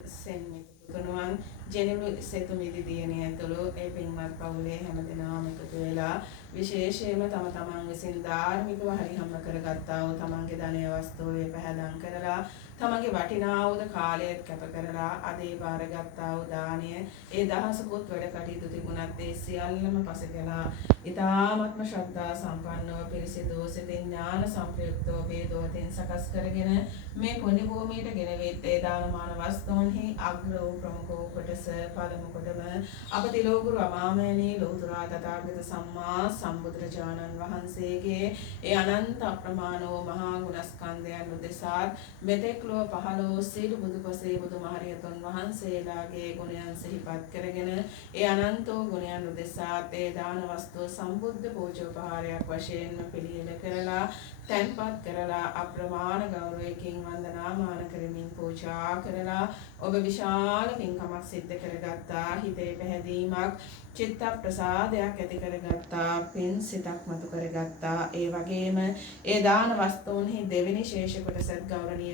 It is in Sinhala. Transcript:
සෙන්මික පුතුණුවන් ජෙනෙවු සෙතුමිදි දියණිය ඇතුළු ඒ පින්වත් පවුලේ හැමදෙනාම එකතු වෙලා විශේෂයෙන්ම තම තමන් විසින් ධාර්මිකව හරිහම්ම කරගත්තා වූ තමන්ගේ ධනය වස්තුවේ පහදම් කරලා තමන්ගේ වටිනා වූ කාලය කැප කරලා අදේ බාරගත්තා වූ දාණය ඒ දහසකුත් වැඩ කටයුතු තිබුණත් ඒ සියල්ලම පසෙකලා ඊ타ත්ම ශ්‍රද්ධා සම්පන්නව පිරිසිදු සිතින් ඥාන සංප්‍රයුක්තව වේදෝතෙන් සකස් කරගෙන මේ පුණ්‍ය භූමියට ගෙනවෙත් ඒ දානමාන වස්තුන්හි අග්‍ර වූ ප්‍රමුඛ වූ කොටස පළමු කොටම අප තිලෝගුරු අමාමෑණී ලෞතර තථාගත සම්මා සම්බුදුරජාණන් වහන්සේගේ ඒ අනන්ත අප්‍රමාණ වූ මහා ගුණස්කන්ධයන් උදෙසා මෙතෙක් ලොව පහළ වූ සීල බුදුපසේ බුදුමහරහතුන් වහන්සේලාගේ ගුණයන් සිහිපත් කරගෙන ඒ අනන්ත වූ ගුණයන් උදෙසා ඒ දාන වස්තුව සම්බුද්ධ පූජෝපහාරයක් වශයෙන්ම පිළියෙල කරලා තැන්පත් කරලා අප්‍රමාණ ගෞරවයෙන් වන්දනාමාන කරමින් පූජා කරලා ඔබ විශාල පින්කමක් සිද්ධ කරගත්තා හිතේ පැහැදීමක් චිත්ත ප්‍රසාදයක් ඇති කරගත්තා පින් සිතක් මතු කරගත්තා ඒ වගේම ඒ දාන වස්තුන්හි දෙවෙනි ශේෂ කොටසත් ගෞරවනීය